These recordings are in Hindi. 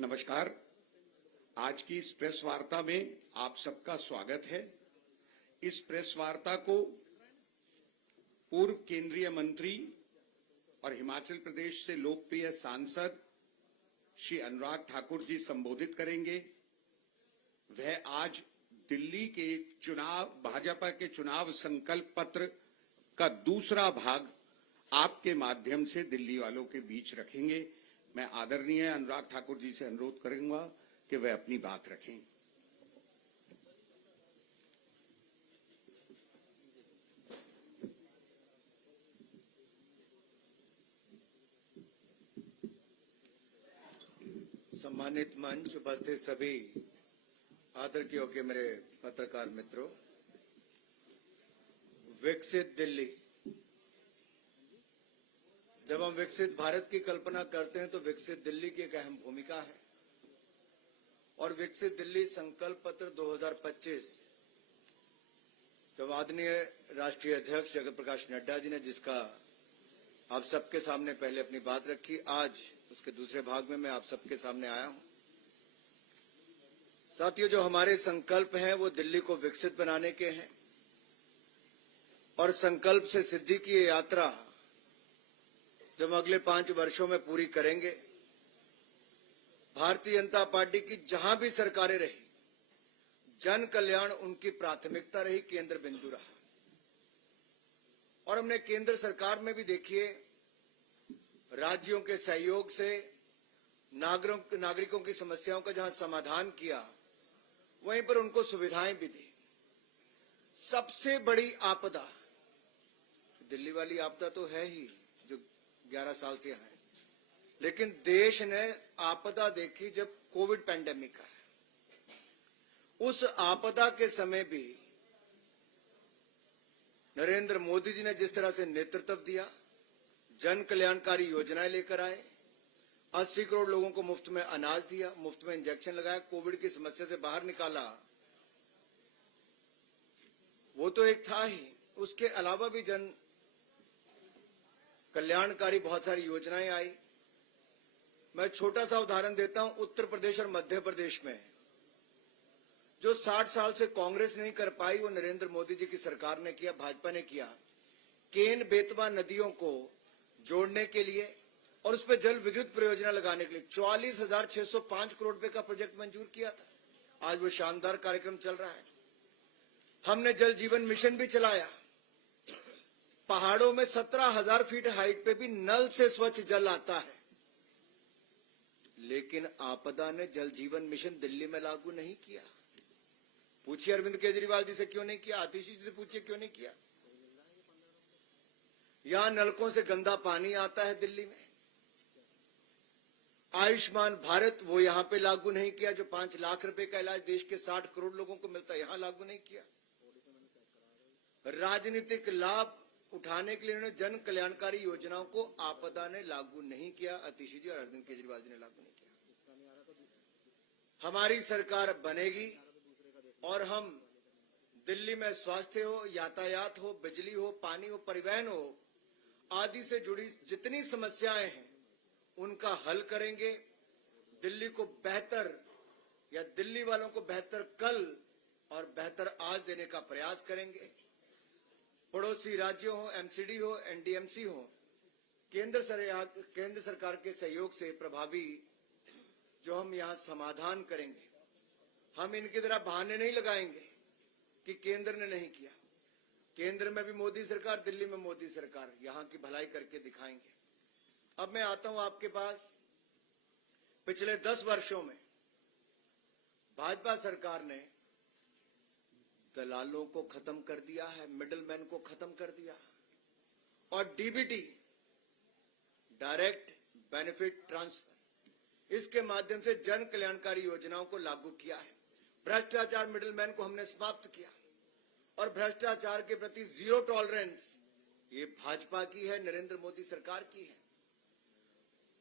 नमस्कार। आज की इस प्रेस वार्ता में आप सबका स्वागत है। इस प्रेस वार्ता को पूर्व केंद्रीय मंत्री और हिमाचल प्रदेश से लोकप्रिय सांसद श्री अनुराग ठाकुर जी संबोधित करेंगे। वह आज दिल्ली के चुनाव, भाजपा के चुनाव संकल्प पत्र का दूसरा भाग आपके माध्यम से दिल्ली वालों के बीच रखेंगे। मैं आदरणीय अनुराग ठाकुर जी से अनुरोध करूंगा कि वे अपनी बात रखें। सम्मानित मंच, उपस्थित सभी आदर के योग्य मेरे पत्रकार मित्रों, विकसित दिल्ली। जब हम विकसित भारत की कल्पना करते हैं तो विकसित दिल्ली की एक अहम भूमिका है और विकसित दिल्ली संकल्प पत्र 2025 जब आदरणीय राष्ट्रीय अध्यक्ष जगत प्रकाश नड्डा जी ने जिसका आप सबके सामने पहले अपनी बात रखी, आज उसके दूसरे भाग में मैं आप सबके सामने आया हूं। साथियों, जो हमारे संकल्प हैं वो दिल्ली को विकसित बनाने के हैं और संकल्प से सिद्धि की यात्रा जब अगले 5 वर्षों में पूरी करेंगे, भारतीय जनता पार्टी की जहां भी सरकारें रही, जन कल्याण उनकी प्राथमिकता रही, केंद्र बिंदु रहा। और हमने केंद्र सरकार में भी देखिए, राज्यों के सहयोग से नागरिकों की समस्याओं का जहां समाधान किया, वहीं पर उनको सुविधाएं भी दी। सबसे बड़ी आपदा, दिल्ली वाली आपदा तो है ही जो 11 साल से है, लेकिन देश ने आपदा देखी जब कोविड पैंडेमिक का है। उस आपदा के समय भी नरेंद्र मोदी जी ने जिस तरह से नेतृत्व दिया, जन कल्याणकारी योजनाएं लेकर आए, 80 करोड़ लोगों को मुफ्त में अनाज दिया, मुफ्त में इंजेक्शन लगाया, कोविड की समस्या से बाहर निकाला, वो तो एक था ही। उसके अलावा भी जन कल्याणकारी बहुत सारी योजनाएं आई। मैं छोटा सा उदाहरण देता हूं। उत्तर प्रदेश और मध्य प्रदेश में जो 60 साल से कांग्रेस नहीं कर पाई, वो नरेंद्र मोदी जी की सरकार ने किया, भाजपा ने किया। केन बेतवा नदियों को जोड़ने के लिए और उस पर जल विद्युत परियोजना लगाने के लिए 44,605 करोड़ रुपए का प्रोजेक्ट मंजूर किया था। आज वो शानदार कार्यक्रम चल रहा है। हमने जल जीवन मिशन भी चलाया। पहाड़ों में 17,000 फीट हाइट पे भी नल से स्वच्छ जल आता है, लेकिन आपदा ने जल जीवन मिशन दिल्ली में लागू नहीं किया। पूछिए अरविंद केजरीवाल जी से क्यों नहीं किया, आतिश जी से पूछिए क्यों नहीं किया। यहां नलकों से गंदा पानी आता है दिल्ली में। आयुष्मान भारत वो यहां पे लागू नहीं किया, जो 5 लाख रुपए का इलाज देश के 60 करोड़ लोगों को मिलता है, यहां लागू नहीं किया। राजनीतिक लाभ उठाने के लिए उन्होंने जन कल्याणकारी योजनाओं को आपदा ने लागू नहीं किया, आतिशी जी और अरविंद केजरीवाल जी ने लागू नहीं किया। हमारी सरकार बनेगी और हम दिल्ली में स्वास्थ्य हो, यातायात हो, बिजली हो, पानी हो, परिवहन हो, आदि से जुड़ी जितनी समस्याएं हैं उनका हल करेंगे। दिल्ली को बेहतर या दिल्ली वालों को बेहतर कल और बेहतर आज देने का प्रयास करेंगे। पड़ोसी राज्यों हो, एमसीडी हो, एनडीएमसी हो, केंद्र सरकार के सहयोग से प्रभावी जो हम यहां समाधान करेंगे, हम इनकी तरह बहाने नहीं लगाएंगे कि केंद्र ने नहीं किया। केंद्र में भी मोदी सरकार, दिल्ली में मोदी सरकार, यहां की भलाई करके दिखाएंगे। अब मैं आता हूं आपके पास। पिछले 10 वर्षों में भाजपा सरकार ने दलालों को खत्म कर दिया है, मिडलमैन को खत्म कर दिया और डीबीटी, डायरेक्ट बेनिफिट ट्रांसफर, इसके माध्यम से जन कल्याणकारी योजनाओं को लागू किया है। भ्रष्टाचार, मिडलमैन को हमने समाप्त किया और भ्रष्टाचार के प्रति जीरो टॉलरेंस ये भाजपा की है, नरेंद्र मोदी सरकार की है।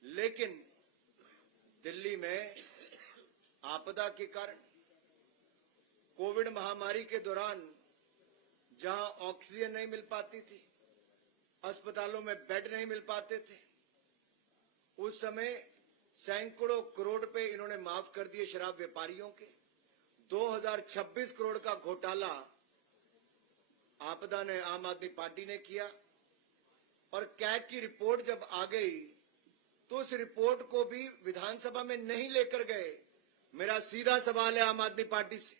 लेकिन दिल्ली में आपदा के कारण, कोविड महामारी के दौरान जहां ऑक्सीजन नहीं मिल पाती थी, अस्पतालों में बेड नहीं मिल पाते थे, उस समय सैकड़ों करोड़ पे इन्होंने माफ कर दिए शराब व्यापारियों के। 2026 करोड़ का घोटाला आपदा ने, आम आदमी पार्टी ने किया। और कैग की रिपोर्ट जब आ गई तो उस रिपोर्ट को भी विधानसभा में नहीं लेकर गए। मेरा सीधा सवाल है आम आदमी पार्टी से,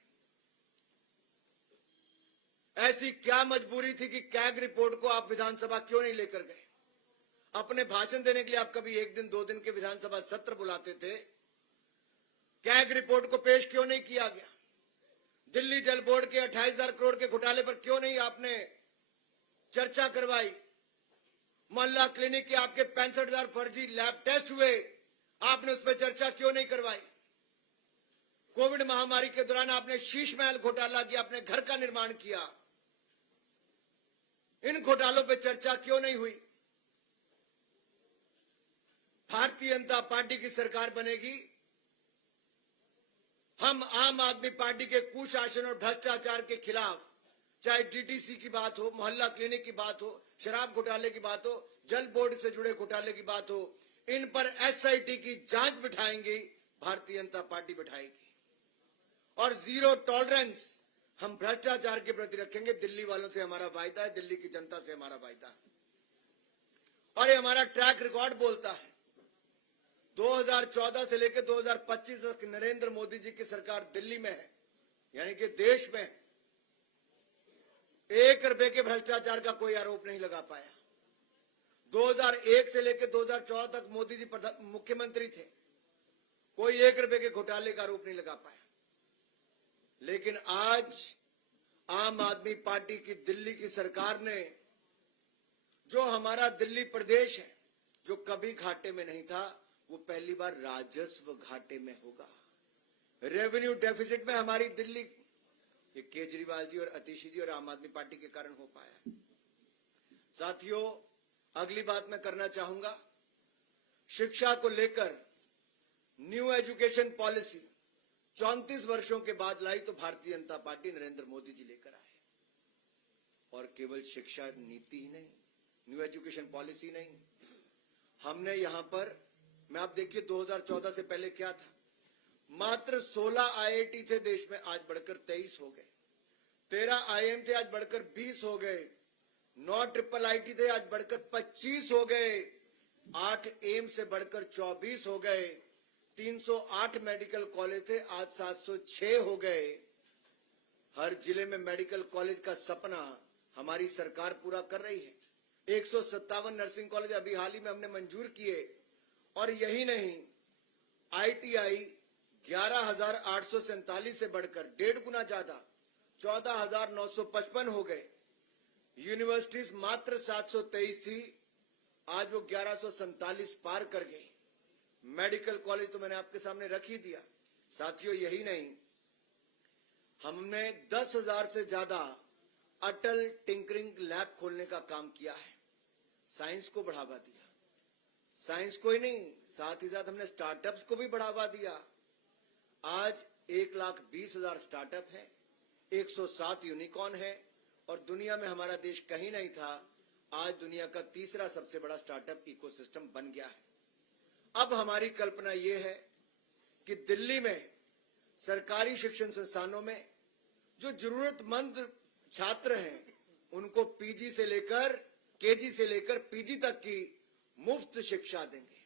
ऐसी क्या मजबूरी थी कि कैग रिपोर्ट को आप विधानसभा क्यों नहीं लेकर गए? अपने भाषण देने के लिए आप कभी एक दिन 2 दिन के विधानसभा सत्र बुलाते थे, कैग रिपोर्ट को पेश क्यों नहीं किया गया? दिल्ली जल बोर्ड के 28,000 करोड़ के घोटाले पर क्यों नहीं आपने चर्चा करवाई? मोहल्ला क्लिनिक के आपके 65,000 फर्जी लैब टेस्ट हुए, आपने उस पर चर्चा क्यों नहीं करवाई? कोविड महामारी के दौरान आपने शीश महल घोटाला किया, अपने घर का निर्माण किया, इन घोटालों पर चर्चा क्यों नहीं हुई? भारतीय जनता पार्टी की सरकार बनेगी, हम आम आदमी पार्टी के कुशासन और भ्रष्टाचार के खिलाफ, चाहे डीटीसी की बात हो, मोहल्ला क्लिनिक की बात हो, शराब घोटाले की बात हो, जल बोर्ड से जुड़े घोटाले की बात हो, इन पर एसआईटी की जांच बिठाएंगे, भारतीय जनता पार्टी बिठाएगी। और जीरो टॉलरेंस हम भ्रष्टाचार के प्रति रखेंगे। दिल्ली वालों से हमारा वायदा है, दिल्ली की जनता से हमारा वायदा है, और ये हमारा ट्रैक रिकॉर्ड बोलता है। 2014 से लेकर 2025 तक नरेंद्र मोदी जी की सरकार दिल्ली में है, यानी कि देश में है, 1 रुपए के भ्रष्टाचार का कोई आरोप नहीं लगा पाया। 2001 से लेकर 2014 तक मोदी जी मुख्यमंत्री थे, कोई 1 रुपए के घोटाले का आरोप नहीं लगा पाया। लेकिन आज आम आदमी पार्टी की दिल्ली की सरकार ने, जो हमारा दिल्ली प्रदेश है, जो कभी घाटे में नहीं था, वो पहली बार राजस्व घाटे में होगा। रेवेन्यू डेफिसिट में हमारी दिल्ली, ये केजरीवाल जी और आतिशी जी और आम आदमी पार्टी के कारण हो पाया। साथियों, अगली बात मैं करना चाहूंगा, शिक्षा को लेकर न्यू एजुकेशन पॉलिसी 34 वर्षों के बाद लाई तो भारतीय जनता पार्टी नरेंद्र मोदी जी लेकर आए। और केवल शिक्षा नीति ही नहीं, न्यू एजुकेशन पॉलिसी नहीं, हमने यहां पर, मैं आप देखिए 2014 से पहले क्या था, मात्र 16 आईआईटी थे देश में, आज बढ़कर 23 हो गए। 13 आईएम थे, आज बढ़कर 20 हो गए। 9 ट्रिपल आईटी थे, आज बढ़कर 25 हो गए। 8 एम्स से बढ़कर 24 हो गए। 308 मेडिकल कॉलेज थे, आज 706 हो गए। हर जिले में मेडिकल कॉलेज का सपना हमारी सरकार पूरा कर रही है। 157 नर्सिंग कॉलेज अभी हाल ही में हमने मंजूर किए। और यही नहीं, आईटीआई 11,847 से बढ़कर 1.5 गुना ज्यादा 14,955 हो गए। यूनिवर्सिटीज मात्र 723 थी, आज वो 1147 पार कर गई। मेडिकल कॉलेज तो मैंने आपके सामने रख ही दिया। साथियों, यही नहीं, हमने 10,000 से ज्यादा अटल टिंकरिंग लैब खोलने का काम किया है। साइंस को बढ़ावा दिया, साइंस को ही नहीं, साथ ही साथ हमने स्टार्टअप्स को भी बढ़ावा दिया। आज 1,20,000 स्टार्टअप है, 107 यूनिकॉर्न है, और दुनिया में हमारा देश कहीं नहीं था, आज दुनिया का तीसरा सबसे बड़ा स्टार्टअप इकोसिस्टम बन गया है। अब हमारी कल्पना यह है कि दिल्ली में सरकारी शिक्षण संस्थानों में जो जरूरतमंद छात्र हैं, उनको पीजी से लेकर, केजी से लेकर पीजी तक की मुफ्त शिक्षा देंगे।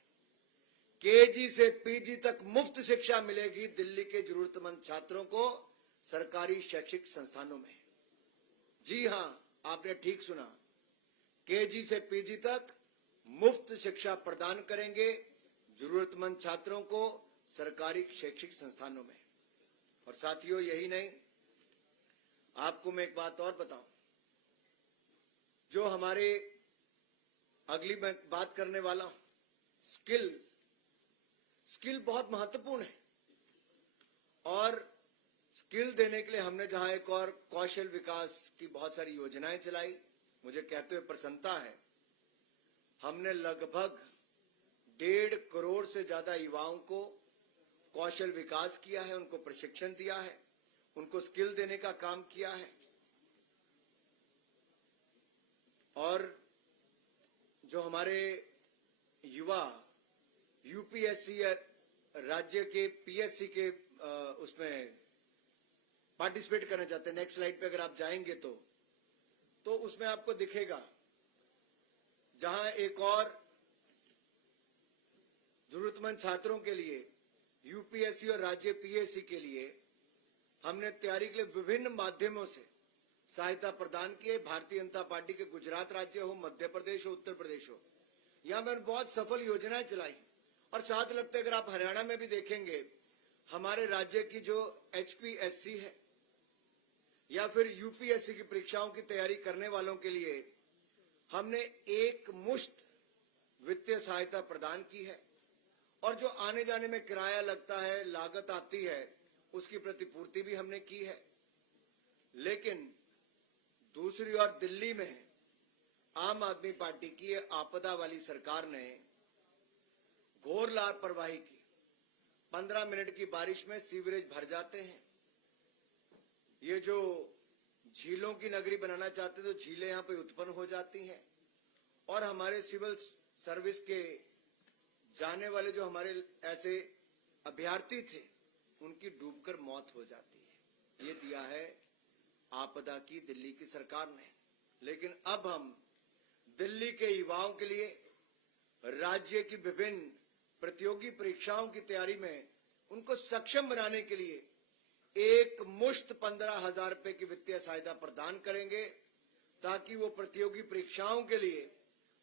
केजी से पीजी तक मुफ्त शिक्षा मिलेगी दिल्ली के जरूरतमंद छात्रों को सरकारी शैक्षिक संस्थानों में। जी हां, आपने ठीक सुना, केजी से पीजी तक मुफ्त शिक्षा प्रदान करेंगे जरूरतमंद छात्रों को सरकारी शैक्षिक संस्थानों में। और साथियों, यही नहीं, आपको मैं एक बात और बताऊं, जो हमारे अगली मैं बात करने वाला हूं, स्किल बहुत महत्वपूर्ण है। और स्किल देने के लिए हमने जहां एक और कौशल विकास की बहुत सारी योजनाएं चलाई, मुझे कहते हुए प्रसन्नता है, हमने लगभग 1.5 करोड़ से ज्यादा युवाओं को कौशल विकास किया है, उनको प्रशिक्षण दिया है, उनको स्किल देने का काम किया है। और जो हमारे युवा यूपीएससी या राज्य के पीएससी के उसमें पार्टिसिपेट करना चाहते हैं, नेक्स्ट स्लाइड पे अगर आप जाएंगे तो उसमें आपको दिखेगा जहां एक और जरूरतमंद छात्रों के लिए यूपीएससी और राज्य पीएससी के लिए हमने तैयारी के लिए विभिन्न माध्यमों से सहायता प्रदान की है। भारतीय जनता पार्टी के गुजरात राज्य हो, मध्य प्रदेश हो, उत्तर प्रदेश हो, यहां मैंने बहुत सफल योजनाएं चलाई। और साथ लगता है अगर आप हरियाणा में भी देखेंगे, हमारे राज्य की जो एचपीएससी है या फिर यूपीएससी की परीक्षाओं की तैयारी करने वालों के लिए हमने एक मुश्त वित्तीय सहायता प्रदान की है। और जो आने जाने में किराया लगता है, लागत आती है, उसकी प्रतिपूर्ति भी हमने की है। लेकिन दूसरी ओर दिल्ली में आम आदमी पार्टी की आपदा वाली सरकार ने घोर लापरवाही की। 15 मिनट की बारिश में सीवरेज भर जाते हैं। ये जो झीलों की नगरी बनाना चाहते तो झीलें यहां पे उत्पन्न हो जाती हैं और हमारे सिविल सर्विस के जाने वाले जो हमारे ऐसे अभ्यर्थी थे उनकी डूबकर मौत हो जाती है। ये दिया है आपदा की दिल्ली की सरकार ने। लेकिन अब हम दिल्ली के युवाओं के लिए राज्य की विभिन्न प्रतियोगी परीक्षाओं की तैयारी में उनको सक्षम बनाने के लिए एक मुश्त 15,000 रुपए की वित्तीय सहायता प्रदान करेंगे ताकि वो प्रतियोगी परीक्षाओं के लिए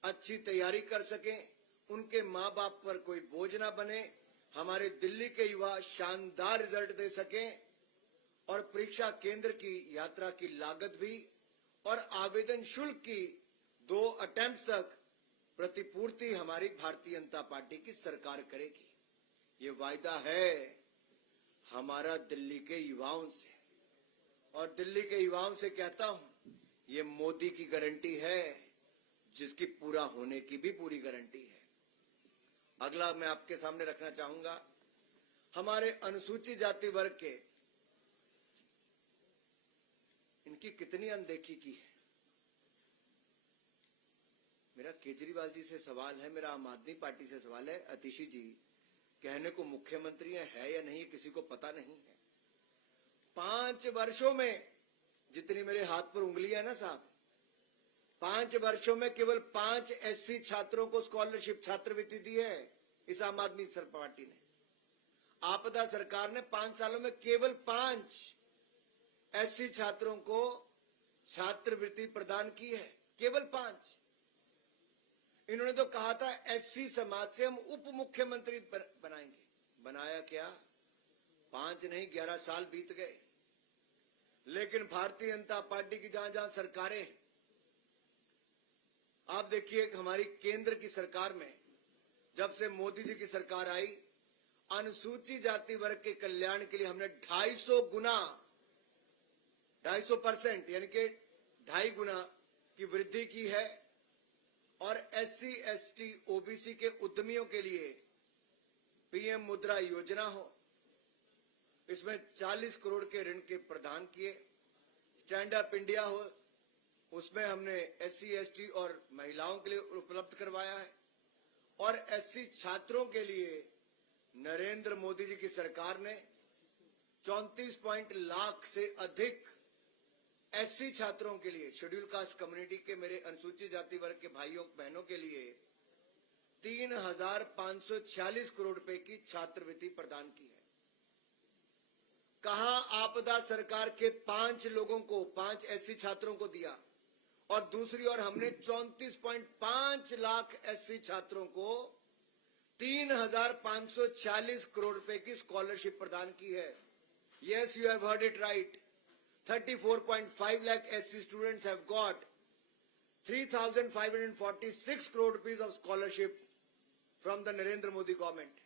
अच्छी तैयारी कर सकें, उनके माँ बाप पर कोई बोझ ना बने, हमारे दिल्ली के युवा शानदार रिजल्ट दे सकें और परीक्षा केंद्र की यात्रा की लागत भी और आवेदन शुल्क की 2 अटेम्प्ट तक प्रतिपूर्ति हमारी भारतीय जनता पार्टी की सरकार करेगी। ये वायदा है हमारा दिल्ली के युवाओं से। और दिल्ली के युवाओं से कहता हूं, ये मोदी की गारंटी है जिसकी पूरा होने की भी पूरी गारंटी है। अगला मैं आपके सामने रखना चाहूंगा, हमारे अनुसूचित जाति वर्ग के इनकी कितनी अनदेखी की है। मेरा केजरीवाल जी से सवाल है, मेरा आम आदमी पार्टी से सवाल है, अतिशी जी कहने को मुख्यमंत्री है या नहीं किसी को पता नहीं है। 5 वर्षों में जितनी मेरे हाथ पर उंगलियां है ना साहब, 5 वर्षों में केवल 5 एससी छात्रों को स्कॉलरशिप छात्रवृत्ति दी है इस आम आदमी पार्टी ने। आपदा सरकार ने 5 सालों में केवल 5 एससी छात्रों को छात्रवृत्ति प्रदान की है, केवल 5। इन्होंने तो कहा था एससी समाज से हम उप मुख्यमंत्री बनाएंगे। बनाया क्या? 5 नहीं 11 साल बीत गए। लेकिन भारतीय जनता पार्टी की जहां जहां सरकारें, आप देखिए हमारी केंद्र की सरकार में जब से मोदी जी की सरकार आई, अनुसूचित जाति वर्ग के कल्याण के लिए हमने 250 गुना 250% यानी कि 2.5 गुना की वृद्धि की है। और एससी एसटी ओबीसी के उद्यमियों के लिए पीएम मुद्रा योजना हो, इसमें 40 करोड़ के ऋण के प्रदान किए। स्टैंड अप इंडिया हो, उसमें हमने एससी एसटी और महिलाओं के लिए उपलब्ध करवाया है। और एससी छात्रों के लिए नरेंद्र मोदी जी की सरकार ने 34 लाख से अधिक एससी छात्रों के लिए, शेड्यूल कास्ट कम्युनिटी के मेरे अनुसूचित जाति वर्ग के भाइयों बहनों के लिए 3,546 करोड़ रुपए की छात्रवृत्ति प्रदान की है। कहां आपदा सरकार के 5 लोगों को, 5 एससी छात्रों को दिया और दूसरी ओर हमने 34.5 लाख एससी छात्रों को 3,546 करोड़ रुपए की स्कॉलरशिप प्रदान की है। Yes, you have heard it right. 34.5 lakh SC students have got 3,546 crore rupees of scholarship from the Narendra Modi government.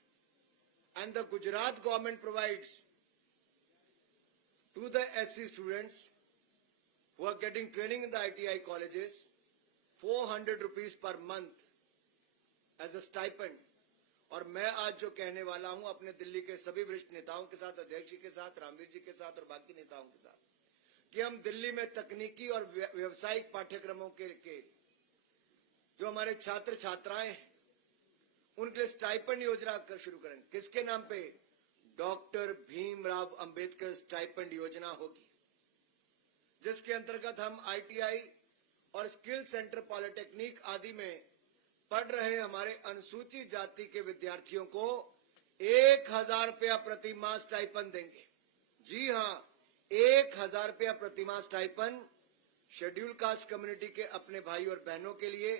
And the Gujarat government provides to the SC students who are getting training in the ITI colleges 400 rupees per month as a stipend. और मैं आज जो कहने वाला हूं अपने दिल्ली के सभी वरिष्ठ नेताओं के साथ, अध्यक्ष जी के साथ, रामवीर जी के साथ और बाकी नेताओं के साथ, कि हम दिल्ली में तकनीकी और व्यावसायिक पाठ्यक्रमों के जो हमारे छात्र छात्राएं हैं उनके लिए स्टाइपेंड योजना कर शुरू करेंगे। किसके नाम पे? डॉक्टर भीमराव अंबेडकर स्टाइपेंड योजना होगी, जिसके अंतर्गत हम आईटीआई और स्किल सेंटर पॉलिटेक्निक आदि में पढ़ रहे हमारे अनुसूचित जाति के विद्यार्थियों को 1,000 रुपया प्रति माह स्टाइपेंड देंगे। जी हां, 1,000 रुपया प्रति माह स्टाइपेंड शेड्यूल कास्ट कम्युनिटी के अपने भाई और बहनों के लिए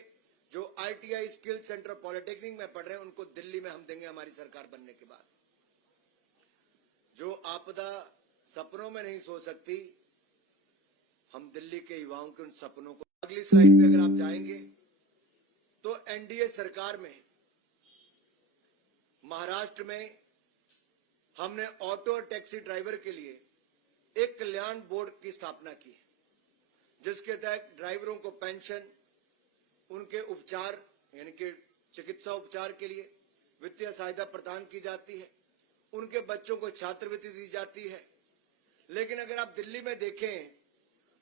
जो आईटीआई स्किल सेंटर पॉलिटेक्निक में पढ़ रहे हैं, उनको दिल्ली में हम देंगे हमारी सरकार बनने के बाद। जो आपदा सपनों में नहीं सो सकती, हम दिल्ली के युवाओं के उन सपनों को। अगली स्लाइड पे अगर आप जाएंगे तो एनडीए सरकार में महाराष्ट्र में हमने ऑटो और टैक्सी ड्राइवर के लिए एक कल्याण बोर्ड की स्थापना की है, जिसके तहत ड्राइवरों को पेंशन, उनके उपचार यानी कि चिकित्सा उपचार के लिए वित्तीय सहायता प्रदान की जाती है, उनके बच्चों को छात्रवृत्ति दी जाती है। लेकिन अगर आप दिल्ली में देखें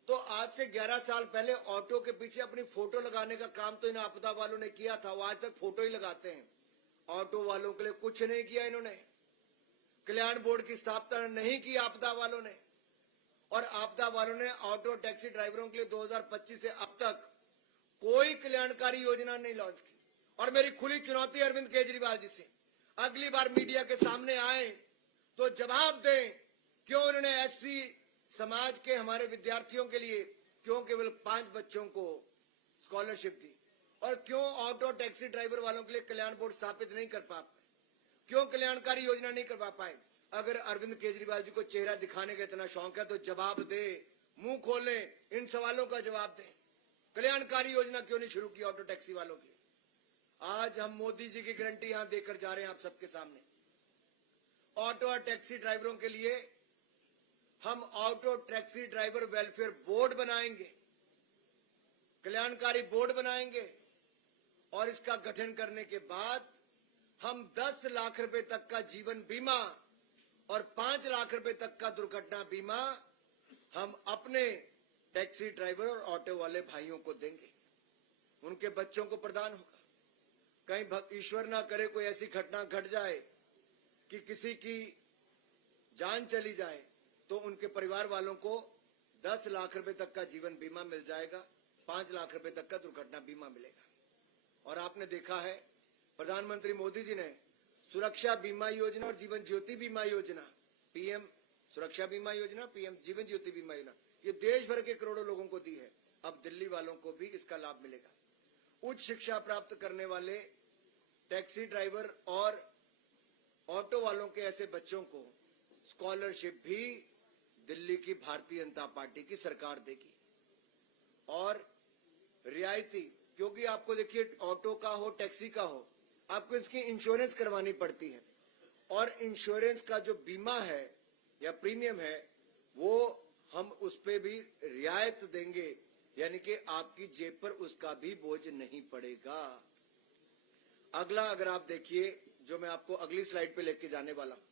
तो आज से 11 साल पहले ऑटो के पीछे अपनी फोटो लगाने का काम तो इन आपदा वालों ने किया था, वो आज तक फोटो ही लगाते हैं। ऑटो वालों के लिए कुछ नहीं किया इन्होंने, कल्याण बोर्ड की स्थापना नहीं की आपदा वालों ने, और आपदा वालों ने ऑटो टैक्सी ड्राइवरों के लिए 2025 से अब तक कोई कल्याणकारी योजना नहीं लॉन्च की। और मेरी खुली चुनौती अरविंद केजरीवाल जी से, अगली बार मीडिया के सामने आए तो जवाब दें, क्यों उन्होंने एससी समाज के हमारे विद्यार्थियों के लिए क्यों केवल 5 बच्चों को स्कॉलरशिप दी, और क्यों ऑटो टैक्सी ड्राइवर वालों के लिए कल्याण बोर्ड स्थापित नहीं कर पाए, क्यों कल्याणकारी योजना नहीं करवा पाए। अगर अरविंद केजरीवाल जी को चेहरा दिखाने का इतना शौक है तो जवाब दे, मुंह खोले, इन सवालों का जवाब दें। कल्याणकारी योजना क्यों नहीं शुरू की ऑटो टैक्सी वालों की? आज हम मोदी जी की गारंटी यहां देकर जा रहे हैं आप सबके सामने। ऑटो और टैक्सी ड्राइवरों के लिए हम auto taxi driver welfare board बनाएंगे, कल्याणकारी बोर्ड बनाएंगे, और इसका गठन करने के बाद हम 10 लाख रुपए तक का जीवन बीमा और 5 लाख रुपए तक का दुर्घटना बीमा हम अपने टैक्सी ड्राइवर और ऑटो वाले भाइयों को देंगे, उनके बच्चों को प्रदान होगा। कहीं ईश्वर ना करे कोई ऐसी घटना घट जाए कि किसी की जान चली जाए, तो उनके परिवार वालों को 10 लाख रुपए तक का जीवन बीमा मिल जाएगा, 5 लाख रुपए तक का दुर्घटना बीमा मिलेगा। और आपने देखा है प्रधानमंत्री मोदी जी ने सुरक्षा बीमा योजना और जीवन ज्योति बीमा योजना, पीएम सुरक्षा बीमा योजना, पीएम जीवन ज्योति बीमा योजना, ये देश भर के करोड़ों लोगों को दी है। अब दिल्ली वालों को भी इसका लाभ मिलेगा। उच्च शिक्षा प्राप्त करने वाले टैक्सी ड्राइवर और ऑटो वालों के ऐसे बच्चों को स्कॉलरशिप भी दिल्ली की भारतीय जनता पार्टी की सरकार देगी। और रियायती, क्योंकि आपको देखिए ऑटो का हो टैक्सी का हो, आपको इसकी इंश्योरेंस करवानी पड़ती है, और इंश्योरेंस का जो बीमा है या प्रीमियम है वो हम उस पे भी रियायत देंगे, यानी कि आपकी जेब पर उसका भी बोझ नहीं पड़ेगा। अगला अगर आप देखिए, जो मैं आपको अगली स्लाइड पे लेके जाने वाला हूं,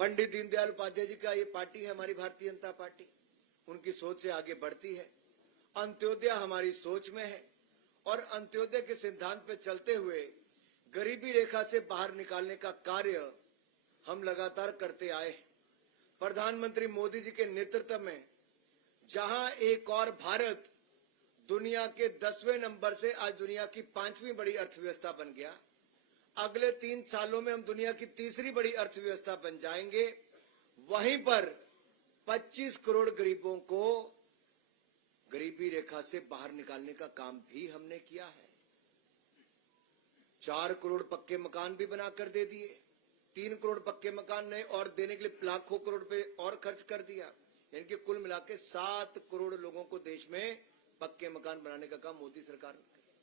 पंडित दीनदयाल उपाध्याय जी का ये पार्टी है हमारी भारतीय जनता पार्टी, उनकी सोच से आगे बढ़ती है। अंत्योदय हमारी सोच में है, और अंत्योदय के सिद्धांत पे चलते हुए गरीबी रेखा से बाहर निकालने का कार्य हम लगातार करते आए हैं। प्रधानमंत्री मोदी जी के नेतृत्व में जहां एक और भारत दुनिया के 10वें नंबर से आज दुनिया की 5वीं बड़ी अर्थव्यवस्था बन गया, अगले 3 सालों में हम दुनिया की 3री बड़ी अर्थव्यवस्था बन जाएंगे। वहीं पर 25 करोड़ गरीबों को गरीबी रेखा से बाहर निकालने का काम भी हमने किया है। 4 करोड़ पक्के मकान भी बनाकर दे दिए, 3 करोड़ पक्के मकान नए और देने के लिए लाखों करोड़ रुपए और खर्च कर दिया, यानी कि कुल मिला के 7 करोड़ लोगों को देश में पक्के मकान बनाने का काम मोदी सरकार ने किया।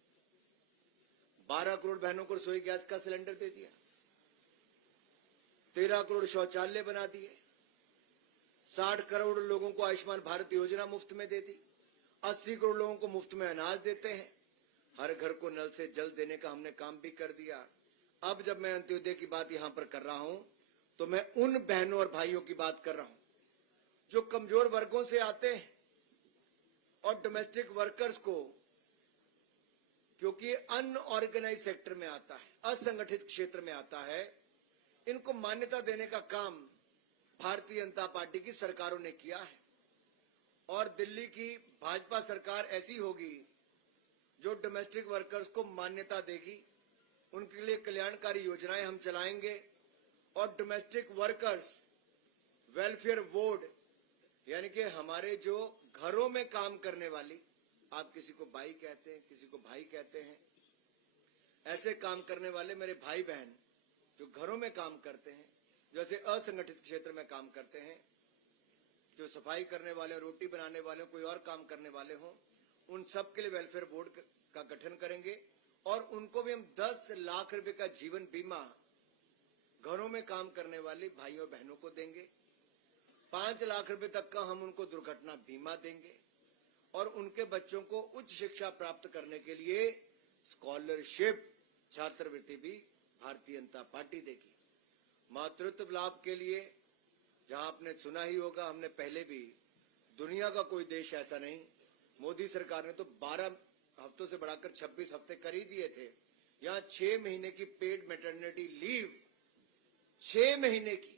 12 करोड़ बहनों को रसोई गैस का सिलेंडर दे दिया, 13 करोड़ शौचालय बना दिए, 60 करोड़ लोगों को आयुष्मान भारत योजना मुफ्त में दे दी, 80 करोड़ लोगों को मुफ्त में अनाज देते हैं, हर घर को नल से जल देने का हमने काम भी कर दिया। अब जब मैं अंत्योदय की बात यहां पर कर रहा हूं तो मैं उन बहनों और भाइयों की बात कर रहा हूं जो कमजोर वर्गों से आते हैं और डोमेस्टिक वर्कर्स को, क्योंकि क्योंकि अनऑर्गेनाइज सेक्टर में आता है, असंगठित क्षेत्र में आता है, इनको मान्यता देने का काम भारतीय जनता पार्टी की सरकारों ने किया है। और दिल्ली की भाजपा सरकार ऐसी होगी जो डोमेस्टिक वर्कर्स को मान्यता देगी, उनके लिए कल्याणकारी योजनाएं हम चलाएंगे। और डोमेस्टिक वर्कर्स वेलफेयर बोर्ड, यानी कि हमारे जो घरों में काम करने वाली, आप किसी को बाई कहते हैं, किसी को भाई कहते हैं, ऐसे काम करने वाले मेरे भाई बहन जो घरों में काम करते हैं, जैसे असंगठित क्षेत्र में काम करते हैं, जो सफाई करने वाले, रोटी बनाने वाले, कोई और काम करने वाले हों, उन सब के लिए वेलफेयर बोर्ड का गठन करेंगे। और उनको भी हम 10 लाख रुपए का जीवन बीमा घरों में काम करने वाले भाइयों और बहनों को देंगे। 5 लाख रुपए तक का हम उनको दुर्घटना बीमा देंगे। और उनके बच्चों को उच्च शिक्षा प्राप्त करने के लिए स्कॉलरशिप, छात्रवृत्ति भी भारतीय जनता पार्टी देगी। मातृत्व लाभ के लिए, जहां आपने सुना ही होगा, हमने पहले भी, दुनिया का कोई देश ऐसा नहीं, मोदी सरकार ने तो 12 हफ्तों से बढ़ाकर 26 हफ्ते कर ही दिए थे। यहां 6 महीने की पेड मैटरनिटी लीव, 6 महीने की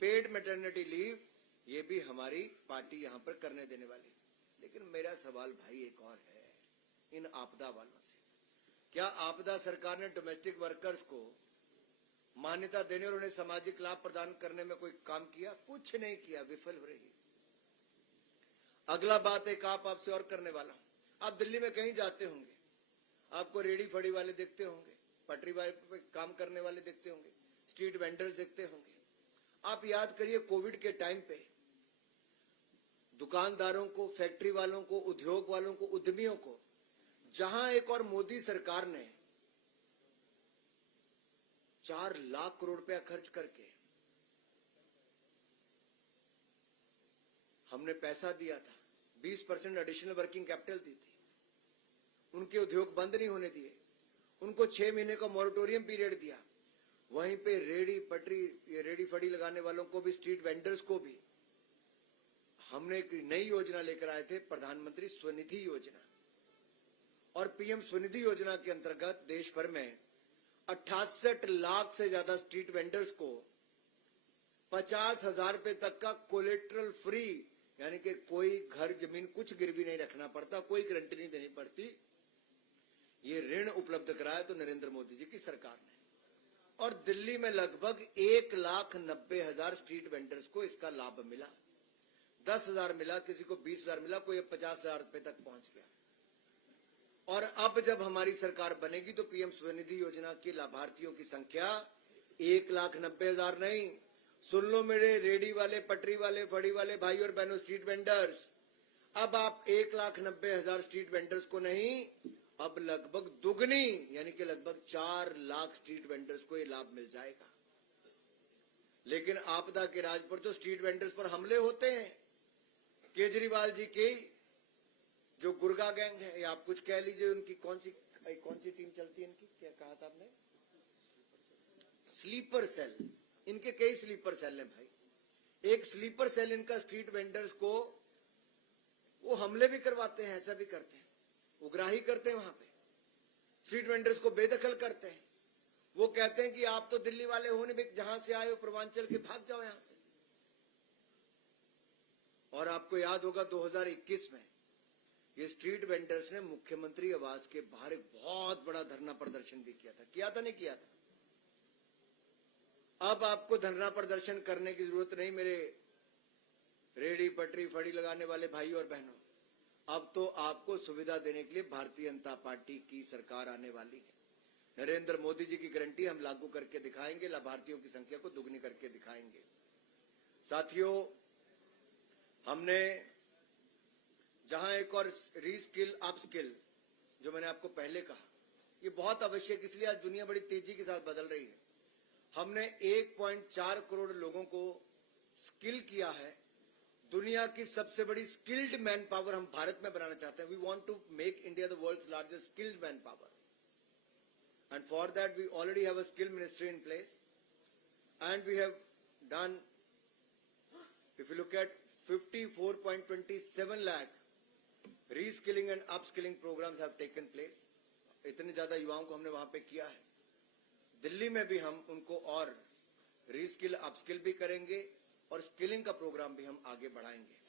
पेड मैटरनिटी लीव, ये भी हमारी पार्टी यहां पर करने देने वाली। लेकिन मेरा सवाल भाई एक और है, इन आपदा वालों से, क्या आपदा सरकार ने डोमेस्टिक वर्कर्स को मान्यता देने और उन्हें सामाजिक लाभ प्रदान करने में कोई काम किया? कुछ नहीं किया, विफल हो रही। अगला बात एक आपसे और करने वाला हूं। आप दिल्ली में कहीं जाते होंगे, आपको रेडी फड़ी वाले दिखते होंगे, पटरी वाले पे काम करने वाले दिखते होंगे, स्ट्रीट वेंडर्स दिखते होंगे। आप याद करिए, कोविड के टाइम पे दुकानदारों को, फैक्ट्री वालों को, उद्योग वालों को, उद्यमियों को, जहां एक और मोदी सरकार ने 4 लाख करोड़ रुपया खर्च करके हमने पैसा दिया था, 20% एडिशनल वर्किंग कैपिटल दी थी, उनके उद्योग बंद नहीं होने दिए, उनको 6 महीने का मॉरिटोरियम पीरियड दिया। वहीं पे रेडी पटरी, रेडी फड़ी लगाने वालों को भी, स्ट्रीट वेंडर्स को भी हमने एक नई योजना लेकर आए थे, प्रधानमंत्री स्वनिधि योजना। और पीएम स्वनिधि योजना के अंतर्गत देश भर में 68 लाख से ज्यादा स्ट्रीट वेंडर्स को 50,000 रुपए तक का कोलेट्रल फ्री, यानी कि कोई घर जमीन कुछ गिरवी नहीं रखना पड़ता, कोई गारंटी नहीं देनी पड़ती, ये ऋण उपलब्ध कराया तो नरेंद्र मोदी जी की सरकार ने। और दिल्ली में लगभग 1,90,000 स्ट्रीट वेंडर्स को इसका लाभ मिला। 10,000 मिला, किसी को 20,000 मिला, कोई 50,000 रुपए तक पहुंच गया। और अब जब हमारी सरकार बनेगी तो पीएम स्वनिधि योजना के लाभार्थियों की संख्या 1,90,000 नहीं, सुन लो मेरे रेडी वाले, पटरी वाले, फड़ी वाले भाई और बहनों, स्ट्रीट वेंडर्स, अब आप 1,90,000 स्ट्रीट वेंडर्स को नहीं, अब लगभग दुगनी, यानी कि लगभग 4 लाख स्ट्रीट वेंडर्स को ये लाभ मिल जाएगा। लेकिन आपदा के राज पर तो स्ट्रीट वेंडर्स पर हमले होते हैं। केजरीवाल जी की जो गुर्गा गैंग है, या आप कुछ कह लीजिए, उनकी कौन सी टीम चलती है इनकी, क्या कहा था आपने? Sleeper cell. इनके कई स्लीपर सेल हैं भाई। एक स्लीपर सेल इनका स्ट्रीट वेंडर्स को वो हमले भी करवाते हैं, ऐसा भी करते हैं, उग्राही करते हैं, वहां पे स्ट्रीट वेंडर्स को बेदखल करते हैं। वो कहते हैं कि आप तो दिल्ली वाले हो नहीं, जहां से आए हो पूर्वांचल के, भाग जाओ यहां से। और आपको याद होगा 2021 में ये स्ट्रीट वेंडर्स ने मुख्यमंत्री आवास के बाहर एक बहुत बड़ा धरना प्रदर्शन भी किया था, नहीं किया था? अब आपको धरना प्रदर्शन करने की जरूरत नहीं मेरे रेडी पटरी फड़ी लगाने वाले भाई और बहनों। अब तो आपको सुविधा देने के लिए भारतीय जनता पार्टी की सरकार आने वाली है। नरेंद्र मोदी जी की गारंटी हम लागू करके दिखाएंगे, लाभार्थियों की संख्या को दुगनी करके दिखाएंगे। साथियों, हमने जहां एक और रीस्किल अपस्किल, जो मैंने आपको पहले कहा, ये बहुत आवश्यक, इसलिए आज दुनिया बड़ी तेजी के साथ बदल रही है। हमने 1.4 करोड़ लोगों को स्किल किया है। दुनिया की सबसे बड़ी स्किल्ड मैन पावर हम भारत में बनाना चाहते हैं। We want to make India the world's largest skilled manpower, and for that we already have a skill ministry in place, and we have done, if you look at 54.27 lakh reskilling and upskilling programs have taken place. इतने ज्यादा युवाओं को हमने वहां पे किया है। दिल्ली में भी हम उनको और रीस्किल अपस्किल भी करेंगे और स्किलिंग का प्रोग्राम भी हम आगे बढ़ाएंगे।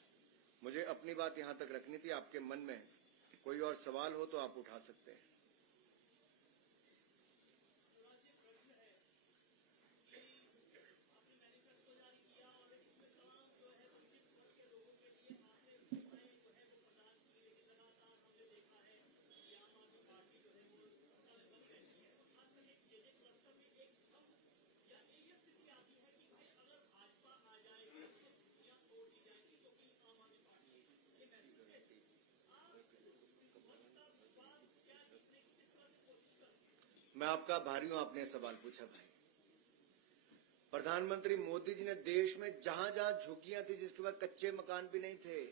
मुझे अपनी बात यहां तक रखनी थी। आपके मन में कोई और सवाल हो तो आप उठा सकते हैं। मैं आपका आभारी हूं, आपने सवाल पूछा भाई। प्रधानमंत्री मोदी जी ने देश में जहां जहां झुग्गियां थी, जिसके बाद कच्चे मकान भी नहीं थे,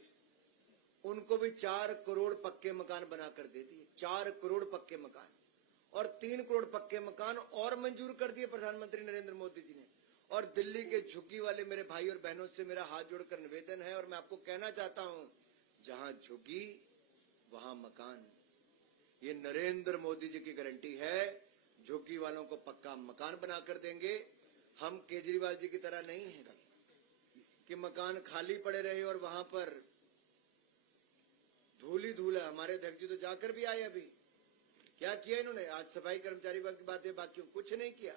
उनको भी 4 करोड़ पक्के मकान बनाकर दे दिए। 4 करोड़ पक्के मकान और 3 करोड़ पक्के मकान और मंजूर कर दिए प्रधानमंत्री नरेंद्र मोदी जी ने। और दिल्ली के झुग्गी वाले मेरे भाई और बहनों से मेरा हाथ जोड़कर निवेदन है और मैं आपको कहना चाहता हूं, जहां झुग्गी वहां मकान। ये नरेंद्र मोदी जी की गारंटी है। झुग्गी वालों को पक्का मकान बनाकर देंगे। हम केजरीवाल जी की तरह नहीं है कि मकान खाली पड़े रहे और वहां पर धूल ही धूल है। हमारे अध्यक्ष जी तो जाकर भी आए। अभी क्या किया इन्होंने? आज सफाई कर्मचारी की बात है, बाकी कुछ नहीं किया।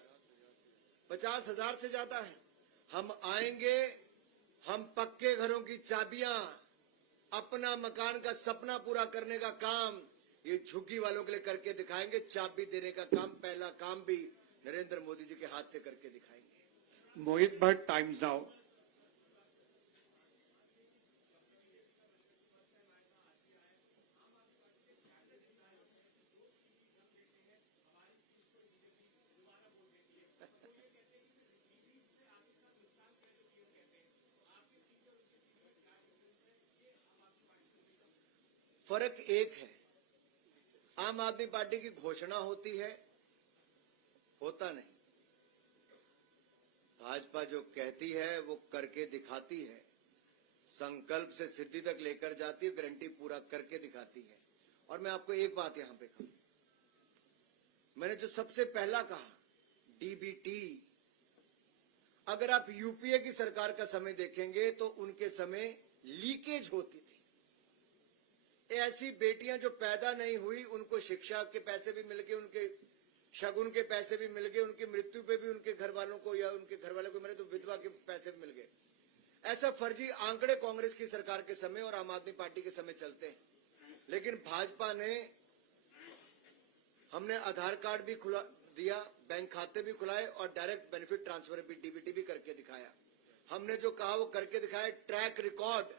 50,000 से ज्यादा है। हम आएंगे, हम पक्के घरों की चाबियां, अपना मकान का सपना पूरा करने का काम ये झुग्गी वालों के लिए करके दिखाएंगे। चाबी देने का काम, पहला काम भी नरेंद्र मोदी जी के हाथ से करके दिखाएंगे। मोहित भट्ट, टाइम्स नाउ। फर्क एक है, आम आदमी पार्टी की घोषणा होती है, होता नहीं। भाजपा जो कहती है वो करके दिखाती है। संकल्प से सिद्धि तक लेकर जाती है, गारंटी पूरा करके दिखाती है। और मैं आपको एक बात यहां पे कहूं, मैंने जो सबसे पहला कहा, डीबीटी, अगर आप यूपीए की सरकार का समय देखेंगे तो उनके समय लीकेज होती थी। ऐसी बेटियां जो पैदा नहीं हुई, उनको शिक्षा के पैसे भी मिल गए, उनके शगुन के पैसे भी मिल गए, उनकी मृत्यु पे भी उनके घर वालों को या उनके घर वालों को मरे तो विधवा के पैसे भी मिल गए। ऐसा फर्जी आंकड़े कांग्रेस की सरकार के समय और आम आदमी पार्टी के समय चलते हैं। लेकिन भाजपा ने, हमने आधार कार्ड भी खुला दिया, बैंक खाते भी खुलाए और डायरेक्ट बेनिफिट ट्रांसफर भी, डीबीटी भी करके दिखाया। हमने जो कहा वो करके दिखाया। ट्रैक रिकॉर्ड,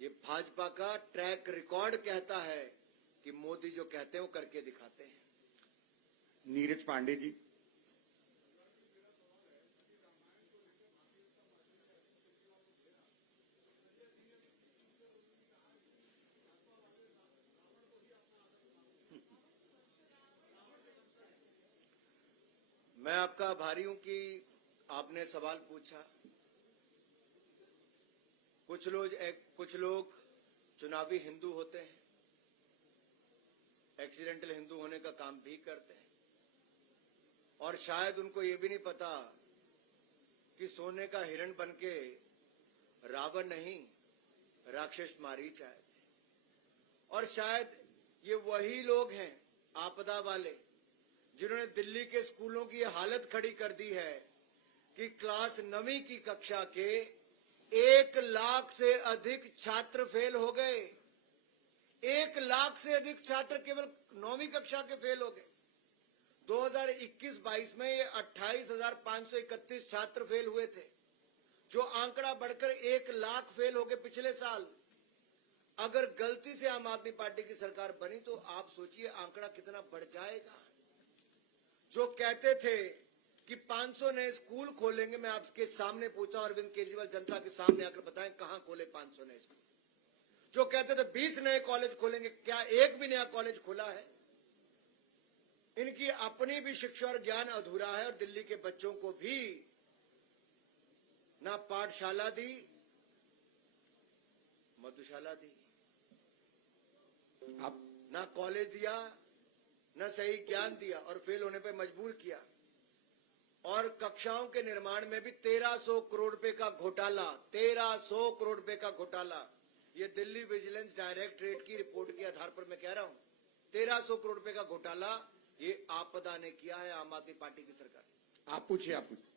ये भाजपा का ट्रैक रिकॉर्ड कहता है कि मोदी जो कहते हैं वो करके दिखाते हैं। नीरज पांडे जी। मैं आपका आभारी हूं कि आपने सवाल पूछा। कुछ लोग चुनावी हिंदू होते हैं, एक्सीडेंटल हिंदू होने का काम भी करते हैं और शायद उनको ये भी नहीं पता कि सोने का हिरण बनके रावण नहीं, राक्षस मारीच आए थे। और शायद ये वही लोग हैं, आपदा वाले, जिन्होंने दिल्ली के स्कूलों की हालत खड़ी कर दी है कि क्लास 9वीं की कक्षा के 1 लाख से अधिक छात्र फेल हो गए। 1 लाख से अधिक छात्र केवल 9वीं कक्षा के फेल हो गए। 2021-22 में ये 28,531 छात्र फेल हुए थे, जो आंकड़ा बढ़कर 1 लाख फेल हो गए पिछले साल। अगर गलती से आम आदमी पार्टी की सरकार बनी तो आप सोचिए आंकड़ा कितना बढ़ जाएगा। जो कहते थे कि 500 नए स्कूल खोलेंगे, मैं आपके सामने पूछता हूं, अरविंद केजरीवाल जनता के सामने आकर बताएं कहां खोले 500 नए स्कूल। जो कहते थे 20 नए कॉलेज खोलेंगे, क्या एक भी नया कॉलेज खुला है? इनकी अपनी भी शिक्षा और ज्ञान अधूरा है और दिल्ली के बच्चों को भी ना पाठशाला दी, मधुशाला दी, आप ना कॉलेज दिया, न सही ज्ञान दिया और फेल होने पे मजबूर किया। और कक्षाओं के निर्माण में भी 1300 करोड़ रुपए का घोटाला, 1300 करोड़ रुपए का घोटाला। ये दिल्ली विजिलेंस डायरेक्टरेट की रिपोर्ट के आधार पर मैं कह रहा हूं, 1300 करोड़ रुपए का घोटाला ये आपदा ने किया है, आम आदमी पार्टी की सरकार। आप पूछिए, आप पूछिए।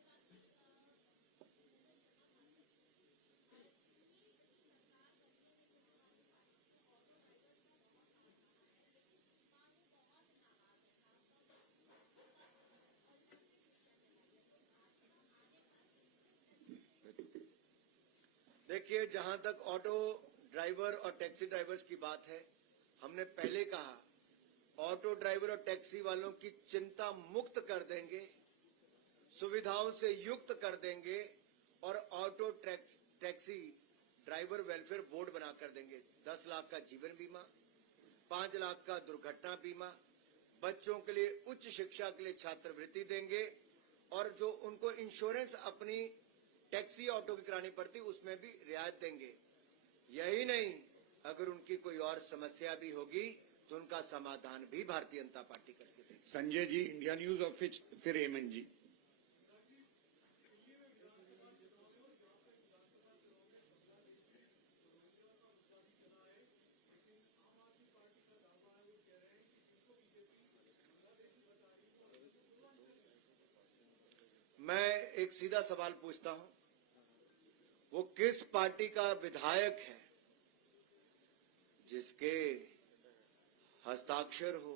देखिए, जहां तक ऑटो ड्राइवर और टैक्सी ड्राइवर्स की बात है, हमने पहले कहा ऑटो ड्राइवर और टैक्सी वालों की चिंता मुक्त कर देंगे, सुविधाओं से युक्त कर देंगे और auto taxi driver welfare board बना कर देंगे। 10 लाख का जीवन बीमा, 5 लाख का दुर्घटना बीमा, बच्चों के लिए उच्च शिक्षा के लिए छात्रवृत्ति देंगे और जो उनको इंश्योरेंस अपनी टैक्सी ऑटो की करानी पड़ती उसमें भी रियायत देंगे। यही नहीं, अगर उनकी कोई और समस्या भी होगी तो उनका समाधान भी भारतीय जनता पार्टी करके देगी। संजय जी, इंडिया न्यूज और फिर हेमंत जी। मैं एक सीधा सवाल पूछता हूं, वो किस पार्टी का विधायक है जिसके हस्ताक्षर हो,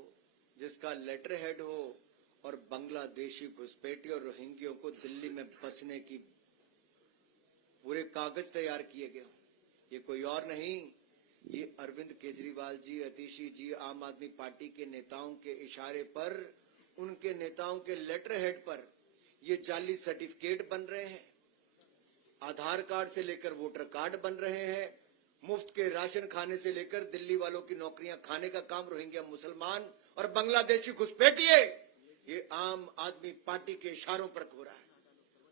जिसका लेटर हेड हो और बांग्लादेशी घुसपैठियों और रोहिंग्यों को दिल्ली में बसने की पूरे कागज तैयार किए गए हों? ये कोई और नहीं, ये अरविंद केजरीवाल जी, अतिशी जी, आम आदमी पार्टी के नेताओं के इशारे पर, उनके नेताओं के लेटर हेड पर ये जाली सर्टिफिकेट बन रहे हैं, आधार कार्ड से लेकर वोटर कार्ड बन रहे हैं, मुफ्त के राशन खाने से लेकर दिल्ली वालों की नौकरियां खाने का काम रोहिंग्या मुसलमान और बांग्लादेशी घुसपैठिए ये आम आदमी पार्टी के इशारों पर हो रहा है,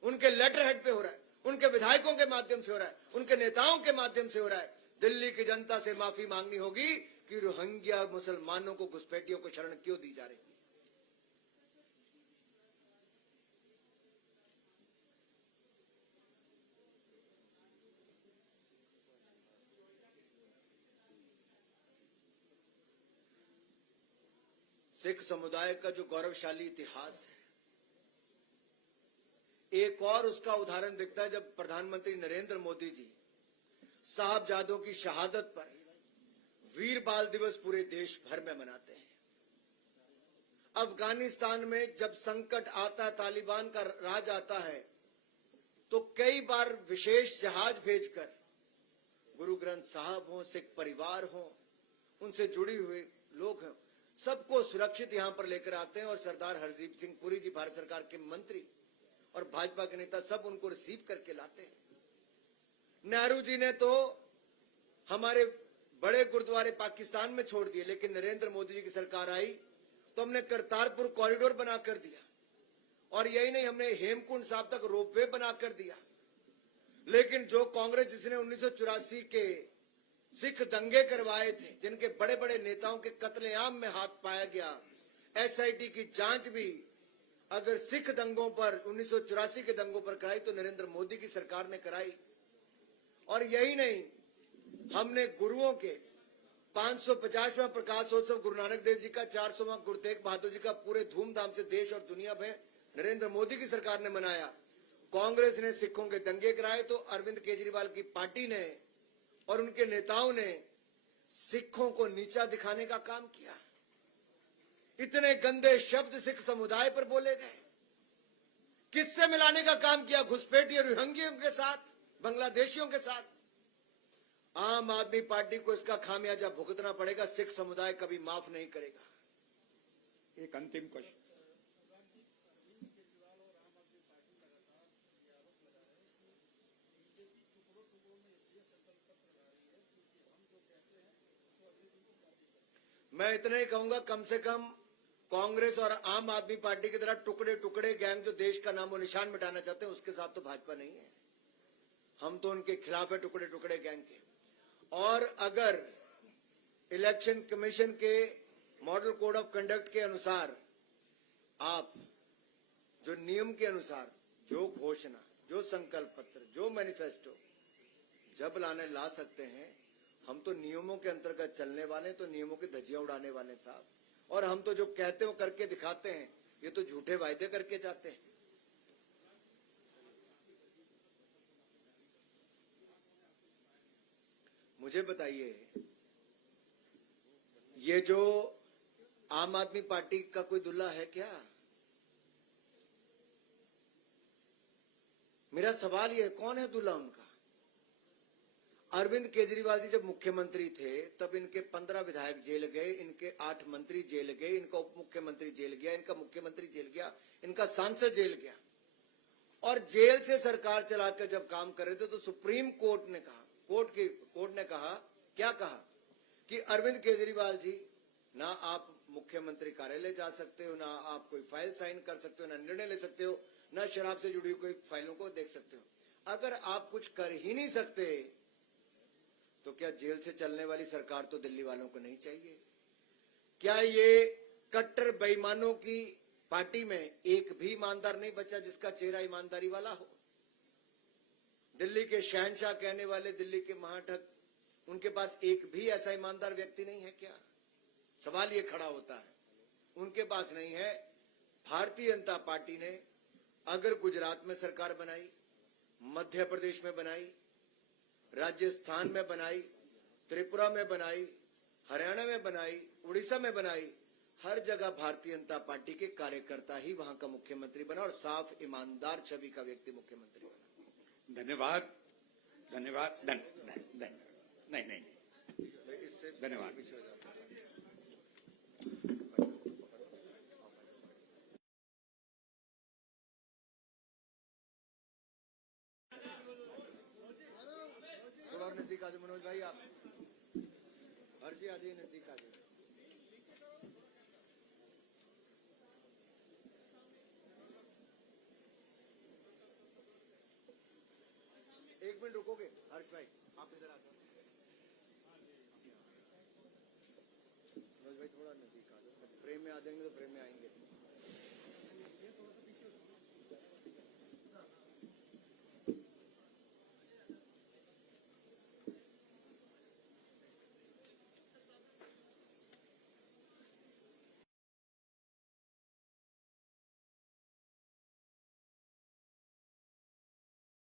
उनके लेटर हेड पे हो रहा है, उनके विधायकों के माध्यम से हो रहा है, उनके नेताओं के माध्यम से हो रहा है। दिल्ली की जनता से माफी मांगनी होगी कि रोहिंग्या मुसलमानों को, घुसपैठियों को शरण क्यों दी जा रही है। सिख समुदाय का जो गौरवशाली इतिहास है, एक और उसका उदाहरण दिखता है जब प्रधानमंत्री नरेंद्र मोदी जी साहबजादों की शहादत पर वीर बाल दिवस पूरे देश भर में मनाते हैं। अफगानिस्तान में जब संकट आता है, तालिबान का राज आता है, तो कई बार विशेष जहाज भेजकर गुरु ग्रंथ साहब हो, सिख परिवार हो, उनसे जुड़ी हुए लोग हैं, सबको सुरक्षित यहां पर लेकर आते हैं और सरदार हरदीप सिंह पुरी जी, भारत सरकार के मंत्री और भाजपा के नेता, सब उनको रिसीव करके लाते हैं। नेहरू जी ने तो हमारे बड़े गुरुद्वारे पाकिस्तान में छोड़ दिए, लेकिन नरेंद्र मोदी जी की सरकार आई तो हमने करतारपुर कॉरिडोर बना कर दिया, और यही नहीं, हमने हेमकुंड साहब तक रोपवे बना कर दिया। लेकिन जो कांग्रेस जिसने 1984 के सिख दंगे करवाए थे, जिनके बड़े बड़े नेताओं के कत्लेआम में हाथ पाया गया, एसआईटी की जांच भी अगर सिख दंगों पर, 1984 के दंगों पर कराई तो नरेंद्र मोदी की सरकार ने कराई। और यही नहीं, हमने गुरुओं के 550वां प्रकाशोत्सव गुरु नानक देव जी का, 400वां गुरु तेग बहादुर जी का पूरे धूमधाम से देश और दुनिया में नरेंद्र मोदी की सरकार ने मनाया। कांग्रेस ने सिखों के दंगे कराए तो अरविंद केजरीवाल की पार्टी ने और उनके नेताओं ने सिखों को नीचा दिखाने का काम किया। इतने गंदे शब्द सिख समुदाय पर बोले गए, किससे मिलाने का काम किया? घुसपैठियों और रोहिंग्यों के साथ, बांग्लादेशियों के साथ। आम आदमी पार्टी को इसका खामियाजा भुगतना पड़ेगा, सिख समुदाय कभी माफ नहीं करेगा। एक अंतिम क्वेश्चन। मैं इतना ही कहूंगा, कम से कम कांग्रेस और आम आदमी पार्टी की तरह टुकड़े टुकड़े गैंग जो देश का नामो निशान मिटाना चाहते हैं, उसके साथ तो भाजपा नहीं है। हम तो उनके खिलाफ है, टुकड़े टुकड़े गैंग के। और अगर इलेक्शन कमीशन के मॉडल कोड ऑफ कंडक्ट के अनुसार आप जो नियम के अनुसार जो घोषणा, जो संकल्प पत्र, जो मैनिफेस्टो जब ला सकते हैं, हम तो नियमों के अंतर्गत चलने वाले, तो नियमों की धज्जियां उड़ाने वाले साहब। और हम तो जो कहते हो करके दिखाते हैं, ये तो झूठे वायदे करके जाते हैं। मुझे बताइए, ये जो आम आदमी पार्टी का कोई दुल्हा है क्या? मेरा सवाल ये, कौन है दूल्हा उनका? अरविंद केजरीवाल जी जब मुख्यमंत्री थे तब इनके 15 विधायक जेल गए, इनके 8 मंत्री जेल गए, इनका उप मुख्यमंत्री जेल गया, इनका मुख्यमंत्री जेल गया, इनका सांसद जेल गया। और जेल से सरकार चलाकर जब काम कर रहे थे तो सुप्रीम कोर्ट ने कहा, कोर्ट ने कहा, क्या कहा कि अरविंद केजरीवाल जी, ना आप मुख्यमंत्री कार्यालय जा सकते हो, ना आप कोई फाइल साइन कर सकते हो, ना निर्णय ले सकते हो, ना शराब से जुड़ी हुई कोई फाइलों को देख सकते हो। अगर आप कुछ कर ही नहीं सकते तो क्या जेल से चलने वाली सरकार तो दिल्ली वालों को नहीं चाहिए? क्या ये कट्टर बेईमानों की पार्टी में एक भी ईमानदार नहीं बचा जिसका चेहरा ईमानदारी वाला हो? दिल्ली के शहंशाह कहने वाले, दिल्ली के महाठग, उनके पास एक भी ऐसा ईमानदार व्यक्ति नहीं है क्या? सवाल ये खड़ा होता है। उनके पास नहीं है। भारतीय जनता पार्टी ने अगर गुजरात में सरकार बनाई, मध्य प्रदेश में बनाई, राजस्थान में बनाई, त्रिपुरा में बनाई, हरियाणा में बनाई, उड़ीसा में बनाई, हर जगह भारतीय जनता पार्टी के कार्यकर्ता ही वहां का मुख्यमंत्री बना और साफ ईमानदार छवि का व्यक्ति मुख्यमंत्री बना। धन्यवाद, धन्यवाद, नहीं, इससे धन्यवाद। थोड़ा और नजदीक आ जाओ मनोज भाई, आप हर जी आ जाइए, नजदीक आ जाइए। एक मिनट रुकोगे हर्ष भाई, आप इधर आ जाओ। मनोज भाई थोड़ा नजदीक आ जाओ, फ्रेम में आ जाएंगे तो फ्रेम में आएंगे।